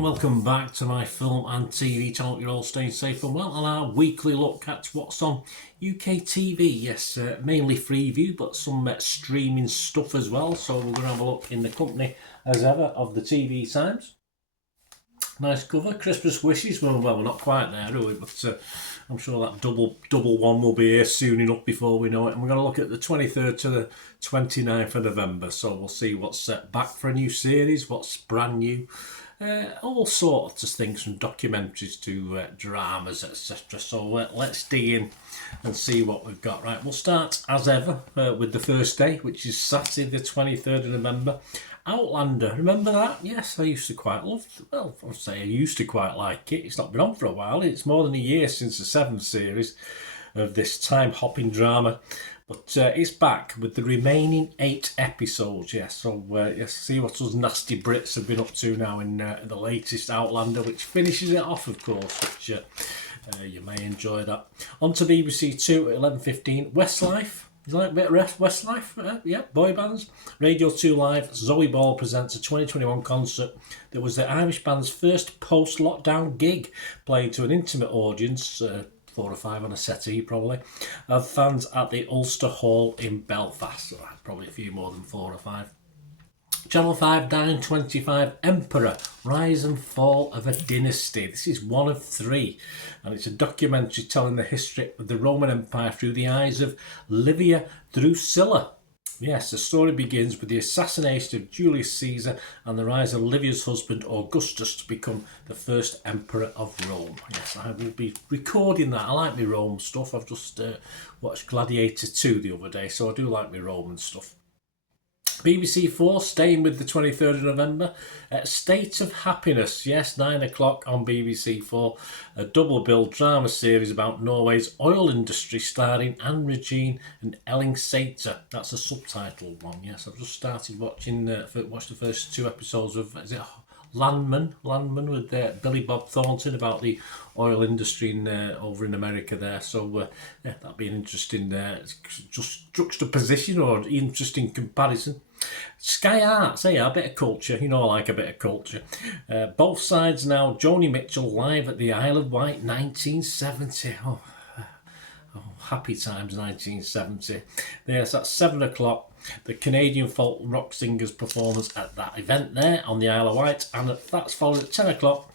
Welcome back to my film and TV channel. Hope you're all staying safe and well, and our weekly look at what's on UK TV. Yes, mainly Freeview, but some streaming stuff as well. So we're going to have a look in the company, as ever, of the TV Times. Nice cover, Christmas wishes. Well, we're not quite there, are we? But I'm sure that double one will be here soon enough before we know it. And we're going to look at the 23rd to the 29th of November. So we'll see what's set back for a new series, what's brand new. All sorts of things, from documentaries to dramas, etc. So let's dig in and see what we've got. Right, we'll start as ever with the first day, which is Saturday the 23rd of November. Outlander, remember that? Yes, I used to quite love it. Well, I'll say I used to quite like it. It's not been on for a while. It's more than a year since the 7th series of this time-hopping drama. But it's back with the remaining 8 episodes, yes. So yes, see what us nasty Brits have been up to now in the latest Outlander, which finishes it off, of course, which you may enjoy that. On to BBC 2 at 11:15, Westlife. You like a bit of Westlife? Yeah, boy bands. Radio 2 Live, Zoe Ball presents a 2021 concert that was the Irish band's first post-lockdown gig, playing to an intimate audience, 4 or 5 on a settee probably, of fans at the Ulster Hall in Belfast. So probably a few more than 4 or 5. Channel 5, 9:25, Emperor, Rise and Fall of a Dynasty. This is one of 3, and it's a documentary telling the history of the Roman Empire through the eyes of Livia Drusilla. Yes, the story begins with the assassination of Julius Caesar and the rise of Livia's husband Augustus to become the first emperor of Rome. Yes, I will be recording that. I like my Rome stuff. I've just watched Gladiator 2 the other day, so I do like my Roman stuff. BBC 4, staying with the 23rd of November, State of Happiness, yes, 9 o'clock on BBC 4, a double bill drama series about Norway's oil industry starring Anne Regine and Elling Sater. That's a subtitled one, yes. I've just started watching, watched the first 2 episodes of, is it Landman with Billy Bob Thornton, about the oil industry over in America there. So yeah, that'll be an interesting just juxtaposition or interesting comparison. Sky Arts, a bit of culture. You know I like a bit of culture. Both sides now. Joni Mitchell live at the Isle of Wight, 1970. Oh, happy times, 1970. Yes, that's 7 o'clock. The Canadian folk rock singers' performance at that event there on the Isle of Wight, and that's followed at 10 o'clock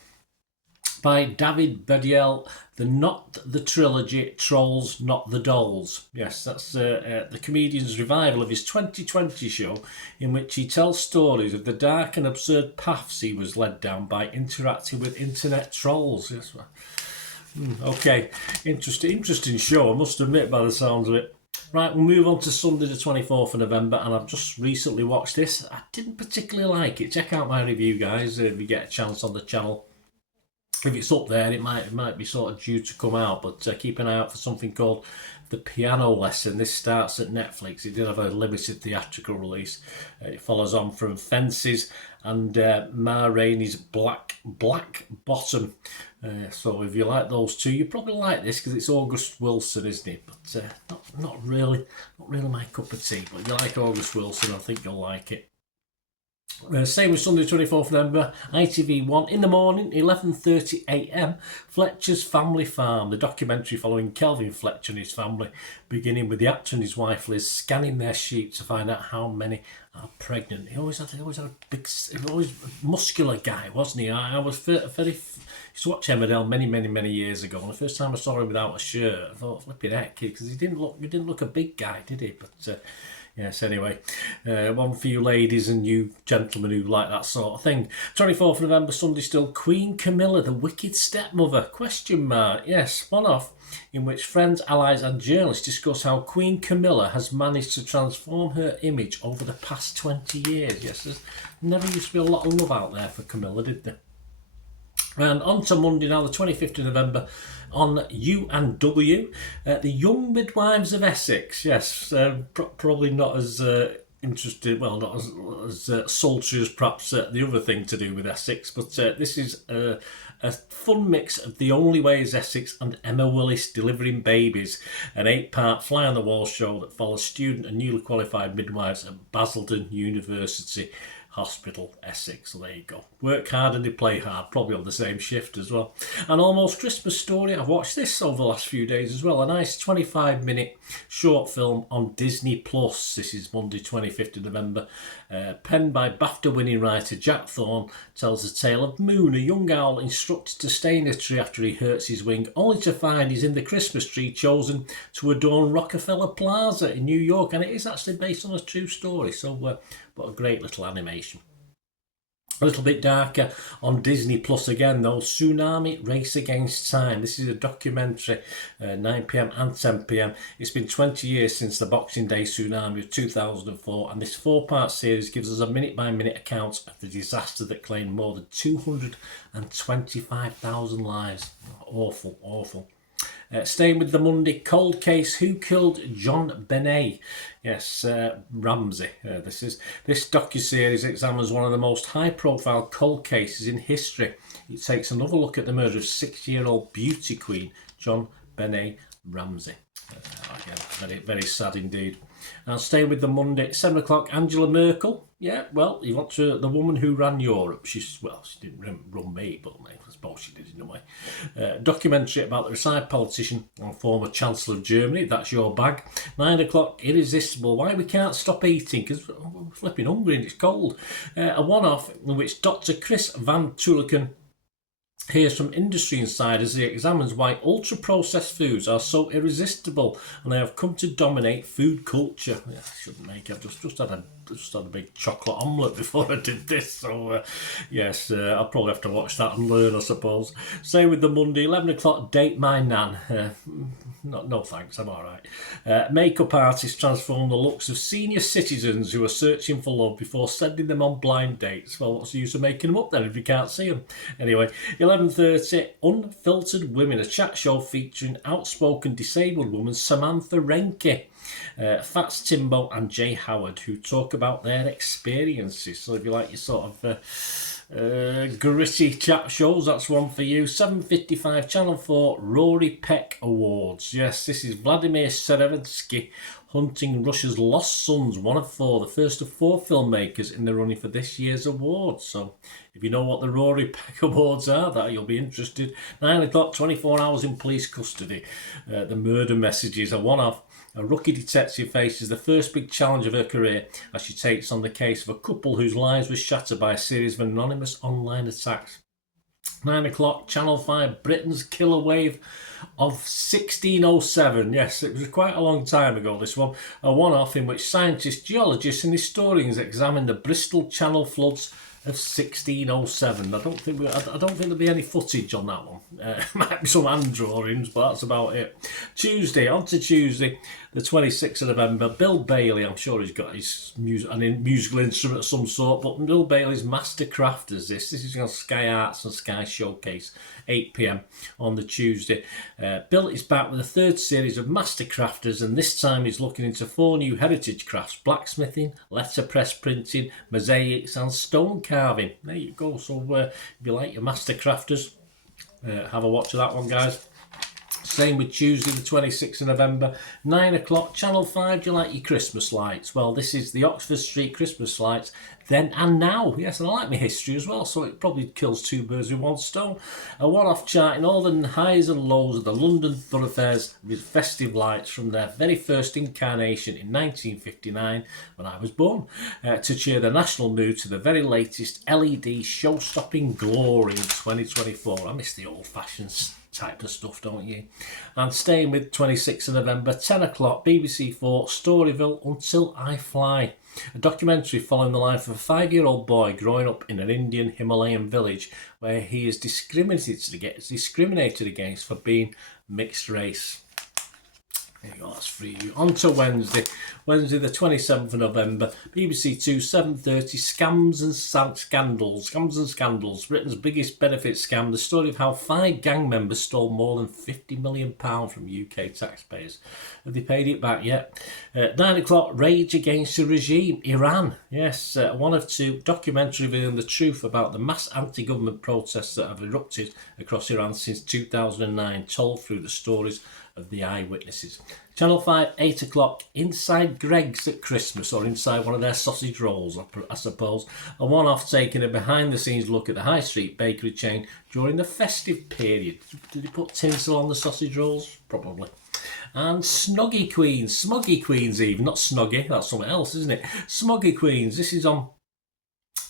by David Bediel, the Not the Trilogy, Trolls, Not the Dolls. Yes, that's the comedian's revival of his 2020 show, in which he tells stories of the dark and absurd paths he was led down by interacting with internet trolls. Yes, okay, interesting show, I must admit, by the sounds of it. Right, we'll move on to Sunday the 24th of November, and I've just recently watched this. I didn't particularly like it. Check out my review, guys, if you get a chance on the channel. If it's up there, it might be sort of due to come out, but keep an eye out for something called The Piano Lesson. This starts at Netflix. It did have a limited theatrical release. It follows on from Fences and Ma Rainey's Black Bottom. So if you like those two, you probably like this because it's August Wilson, isn't it? But not really my cup of tea. But if you like August Wilson, I think you'll like it. Same with Sunday 24th November, ITV1 in the morning, 11:30 a.m, Fletcher's Family Farm, the documentary following Kelvin Fletcher and his family, beginning with the actor and his wife Liz scanning their sheep to find out how many are pregnant. He always had a big, always muscular guy, wasn't he? I was very used to watch Emmerdale many years ago, and the first time I saw him without a shirt, I thought, flipping heck, because he didn't look a big guy, did he? But yes, anyway, one for you ladies and you gentlemen who like that sort of thing. 24th of November, Sunday still, Queen Camilla, the wicked stepmother, ? Yes, one off, in which friends, allies and journalists discuss how Queen Camilla has managed to transform her image over the past 20 years. Yes, there's never used to be a lot of love out there for Camilla, did there? And on to Monday now, the 25th of November, on U&W, The Young Midwives of Essex. Yes, probably not as interested, well, not as sultry as perhaps the other thing to do with Essex, but this is a fun mix of The Only Way is Essex and Emma Willis Delivering Babies, an 8-part fly-on-the-wall show that follows student and newly qualified midwives at Basildon University Hospital, Essex. So there you go. Work hard and they play hard, probably on the same shift as well. And Almost Christmas Story, I've watched this over the last few days as well. A nice 25-minute short film on Disney Plus. This is Monday 25th of November. Penned by BAFTA-winning writer Jack Thorne, tells the tale of Moon, a young owl instructed to stay in a tree after he hurts his wing, only to find he's in the Christmas tree chosen to adorn Rockefeller Plaza in New York. And it is actually based on a true story, so but a great little animation. A little bit darker on Disney Plus again though, Tsunami Race Against Time. This is a documentary, 9 p.m. and 10 p.m. It's been 20 years since the Boxing Day tsunami of 2004, and this 4-part series gives us a minute-by-minute account of the disaster that claimed more than 225,000 lives. Awful, awful. Staying with the Monday, Cold Case, Who Killed John Benet? Yes, Ramsey. This docuseries examines one of the most high-profile cold cases in history. It takes another look at the murder of 6-year-old beauty queen John Benet Ramsey. Again, very, very sad indeed. And staying with the Monday, 7 o'clock, Angela Merkel. Yeah, well, you want to the woman who ran Europe. She didn't run me, but I suppose she did in a way. Documentary about the retired politician and former Chancellor of Germany. That's your bag. 9 o'clock, Irresistible. Why we can't stop eating, because we're flipping hungry and it's cold. A one-off in which Dr. Chris Van Tulleken hears from industry insiders. He examines why ultra-processed foods are so irresistible and they have come to dominate food culture. Yeah, I shouldn't make it. I've just had a big chocolate omelette before I did this, so yes, I'll probably have to watch that and learn, I suppose. Same with the Monday, 11 o'clock, Date My Nan. No thanks, I'm alright. Makeup artists transform the looks of senior citizens who are searching for love before sending them on blind dates. Well, what's the use of making them up then if you can't see them? Anyway, 11:30, Unfiltered Women, a chat show featuring outspoken disabled woman Samantha Renke, Fats Timbo and Jay Howard, who talk about their experiences. So if you like your sort of gritty chat shows, that's one for you. 7:55, Channel 4 Rory Peck Awards. Yes, this is Vladimir Severensky hunting Russia's lost sons, one of 4, the first of 4 filmmakers in the running for this year's awards. So if you know what the Rory Peck Awards are, that you'll be interested. 9 o'clock, 24 hours in police custody. The Murder Messages, a one-off. A rookie detective faces the first big challenge of her career as she takes on the case of a couple whose lives were shattered by a series of anonymous online attacks. 9 o'clock, Channel 5, Britain's killer wave of 1607. Yes, it was quite a long time ago, this one. A one-off in which scientists, geologists and historians examine the Bristol Channel floods of 1607. I don't think there'll be any footage on that one. Might be some hand drawings, but that's about it. Tuesday, on to Tuesday, the 26th of November, Bill Bailey. I'm sure he's got his musical instrument of some sort, but Bill Bailey's Master Crafters. This is on Sky Arts and Sky Showcase, 8 p.m. on the Tuesday. Bill is back with a 3rd series of Master Crafters, and this time he's looking into 4 new heritage crafts: blacksmithing, letterpress printing, mosaics and stone carving. There you go. So if you like your Master Crafters, have a watch of that one, guys. Same with Tuesday the 26th of November, 9 o'clock, Channel 5. Do you like your Christmas lights? Well, this is the Oxford Street Christmas lights, then and now. Yes, and I like my history as well, so it probably kills 2 birds with 1 stone. A one-off charting all the highs and lows of the London thoroughfares with festive lights from their very first incarnation in 1959, when I was born, to cheer the national mood to the very latest LED show-stopping glory in 2024. I miss the old-fashioned type of stuff, don't you? And staying with 26th of November, 10 o'clock, BBC 4, Storyville Until I Fly. A documentary following the life of a 5-year-old boy growing up in an Indian Himalayan village where he is discriminated against for being mixed race. There you go, that's free view. On to Wednesday. Wednesday the 27th of November. BBC 2, 7:30. Scams and Scandals. Scams and Scandals. Britain's biggest benefit scam. The story of how 5 gang members stole more than £50 million from UK taxpayers. Have they paid it back yet? 9 o'clock. Rage against the regime. Iran. Yes, one of 2. Documentary revealing the truth about the mass anti-government protests that have erupted across Iran since 2009, told through the stories of the eyewitnesses. Channel 5, 8 o'clock, Inside Greggs at Christmas, or inside one of their sausage rolls, I suppose. A one-off taking a behind-the-scenes look at the high street bakery chain during the festive period. Did they put tinsel on the sausage rolls? Probably. And Smuggy Queens even, not Snuggy, that's something else, isn't it? Smuggy Queens, this is on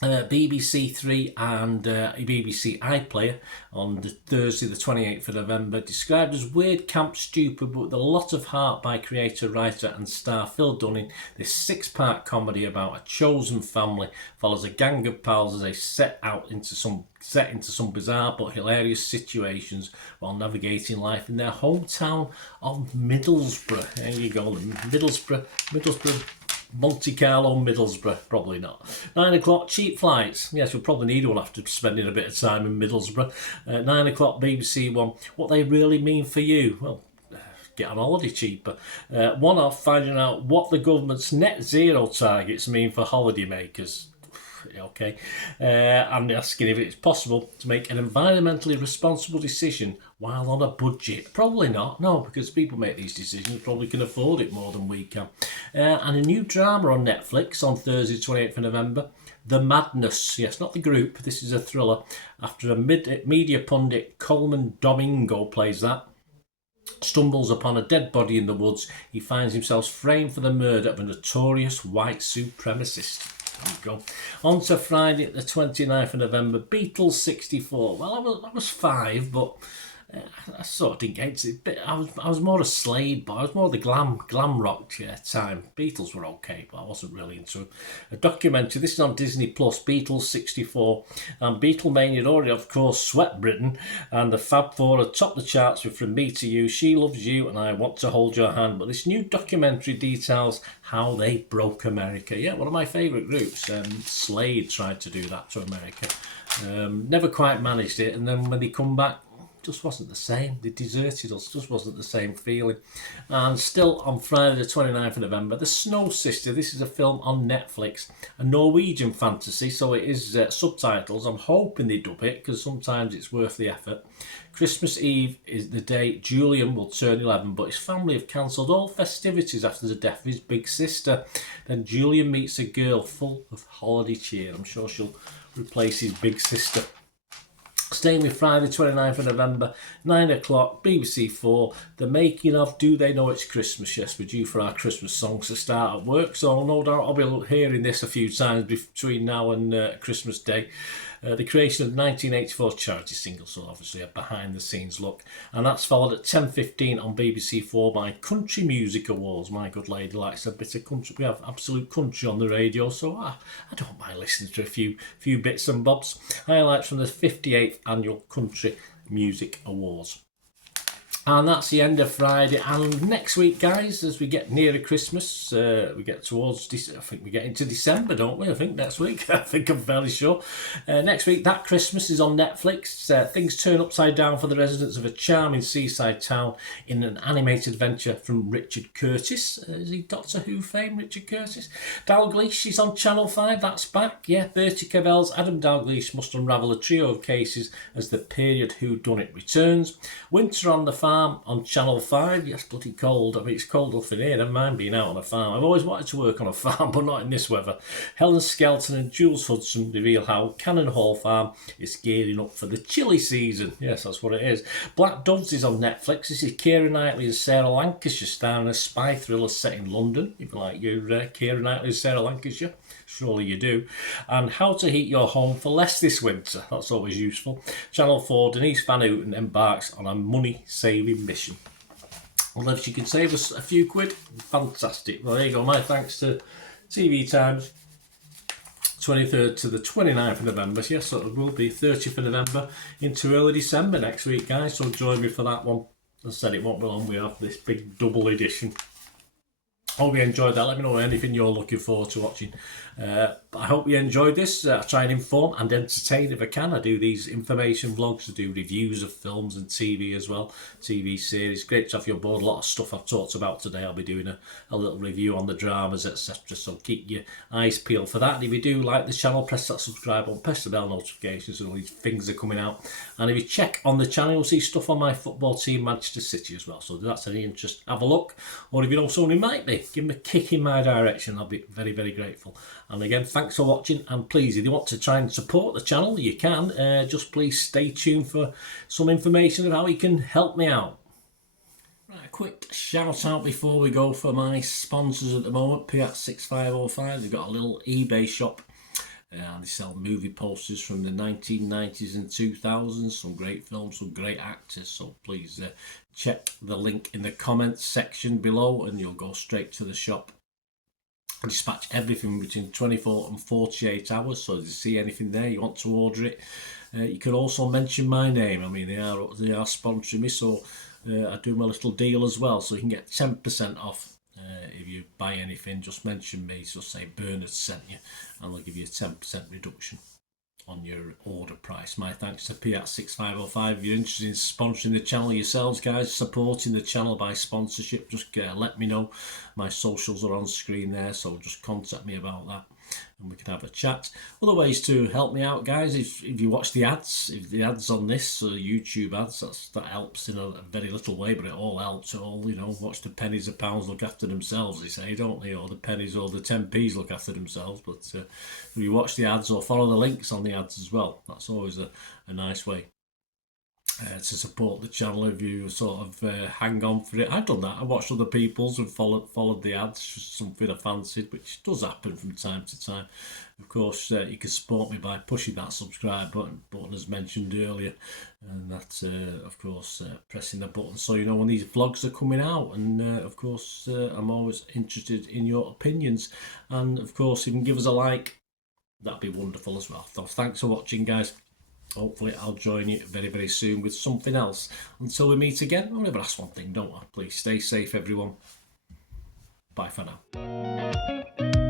BBC 3 and BBC iPlayer on the Thursday the 28th of November. Described as weird, camp, stupid, but with a lot of heart by creator, writer and star Phil Dunning. This 6-part comedy about a chosen family follows a gang of pals as they set into some bizarre but hilarious situations while navigating life in their hometown of Middlesbrough. There you go, Middlesbrough, Monte Carlo, Middlesbrough, probably not. 9 o'clock, Cheap Flights. Yes, we'll probably need one after spending a bit of time in Middlesbrough. 9 o'clock, BBC One. What they really mean for you. Well, get on holiday cheaper. One off, finding out what the government's net zero targets mean for holidaymakers. Okay, and asking if it's possible to make an environmentally responsible decision while on a budget. Probably not, no, because people make these decisions, probably can afford it more than we can. And a new drama on Netflix on Thursday 28th of November, The Madness. Yes, not the group, this is a thriller. After a media pundit, Coleman Domingo plays that, stumbles upon a dead body in the woods, he finds himself framed for the murder of a notorious white supremacist. There you go. On to Friday the 29th of November, Beatles 64. Well, I was 5, but I sort of didn't get it. I was more a Slade boy. I was more the glam rock time. Beatles were okay, but I wasn't really into them. A documentary. This is on Disney Plus. Beatles 64, and Beatlemania had already, of course, swept Britain, and the Fab Four had topped the charts with From Me to You, She Loves You, and I Want to Hold Your Hand. But this new documentary details how they broke America. Yeah, one of my favourite groups. Slade tried to do that to America. Never quite managed it, and then when they come back, just wasn't the same. They deserted us, just wasn't the same feeling. And still on Friday the 29th of November, The Snow Sister. This is a film on Netflix, a Norwegian fantasy, so it is subtitles. I'm hoping they dub it, because sometimes it's worth the effort. Christmas Eve is the day Julian will turn 11, but his family have cancelled all festivities after the death of his big sister. Then Julian meets a girl full of holiday cheer. I'm sure she'll replace his big sister. Staying with Friday 29th of November, 9 o'clock, BBC 4, the making of Do They Know It's Christmas? Yes, we're due for our Christmas songs to start at work, so no doubt I'll be hearing this a few times between now and Christmas Day. The creation of the 1984 charity single, so obviously a behind-the-scenes look. And that's followed at 10:15 on BBC 4 by Country Music Awards. My good lady likes a bit of country. We have absolute country on the radio, so I don't mind listening to a few bits and bobs. Highlights from the 58th Annual Country Music Awards. And that's the end of Friday. And next week, guys, as we get nearer Christmas, we get towards, I think we get into December, don't we? I think next week, I think I'm fairly sure. Next week, That Christmas is on Netflix. Things turn upside down for the residents of a charming seaside town in an animated adventure from Richard Curtis. Is he Doctor Who fame, Richard Curtis? Dalgleish is on Channel 5, that's back. Yeah, Bertie Cavell's Adam Dalgleish must unravel a trio of cases as the period whodunit returns. Winter on the Farm on Channel 5. Yes, bloody cold. I mean, it's cold up in here. Never mind being out on a farm. I've always wanted to work on a farm, but not in this weather. Helen Skelton and Jules Hudson reveal how Cannon Hall Farm is gearing up for the chilly season. Yes, that's what it is. Black Doves is on Netflix. This is Keira Knightley and Sarah Lancashire starring a spy thriller set in London. If you like your Keira Knightley and Sarah Lancashire, surely you do. And How to Heat Your Home for Less this winter. That's always useful. Channel 4, Denise Van Houten embarks on a money-saving mission. Well, if you can save us a few quid, fantastic. Well, there you go. My thanks to TV Times. 23rd to the 29th of November. So yes, so it will be 30th of November into early December next week, guys. So join me for that one. As I said, it won't be long, we have this big double edition. Hope you enjoyed that. Let me know anything you're looking forward to watching. I hope you enjoyed this. I try and inform and entertain if I can. I do these information vlogs. I do reviews of films and TV as well. TV series. Great to have you on board. A lot of stuff I've talked about today. I'll be doing a little review on the dramas, etc. So keep your eyes peeled for that. And if you do like the channel, press that subscribe button, press the bell notifications so all these things are coming out. And if you check on the channel, you'll see stuff on my football team, Manchester City, as well. So if that's any interest, have a look. Or if you know someone who might be, give them a kick in my direction. I'll be very, very grateful. And again, thanks for watching. And please, if you want to try and support the channel, you can. Just please stay tuned for some information of how you can help me out. Right, a quick shout out before we go for my sponsors at the moment. Piat 6505. They've got a little eBay shop. They sell movie posters from the 1990s and 2000s. Some great films, some great actors. So please check the link in the comments section below and you'll go straight to the shop. I dispatch everything between 24 and 48 hours. So if you see anything there, you want to order it, you can also mention my name. I mean, they are sponsoring me, so I do my little deal as well. So you can get 10% off. If you buy anything, just mention me. So say Bernard sent you, and they'll give you a 10% reduction on your order price. My thanks to Piat 6505. If you're interested in sponsoring the channel yourselves, guys, supporting the channel by sponsorship, just let me know. My socials are on screen there, so just contact me about that and we can have a chat. Other ways to help me out, guys, if you watch the ads, if the ads on this YouTube ads, that helps in a very little way, but it all helps. It all, you know, watch the pennies and pounds look after themselves, they say, don't they? Or the pennies or the 10p's look after themselves. But if you watch the ads or follow the links on the ads as well, that's always a nice way to support the channel. If you sort of hang on for it, I've done that. I watched other people's and followed the ads, just something I fancied, which does happen from time to time. Of course, you can support me by pushing that subscribe button as mentioned earlier, and that's of course pressing the button so you know when these vlogs are coming out. And of course, I'm always interested in your opinions, and of course, if you can give us a like, that'd be wonderful as well. So thanks for watching, guys. Hopefully I'll join you very, very soon with something else. Until we meet again, I'll never ask one thing, don't I? Please stay safe, everyone. Bye for now.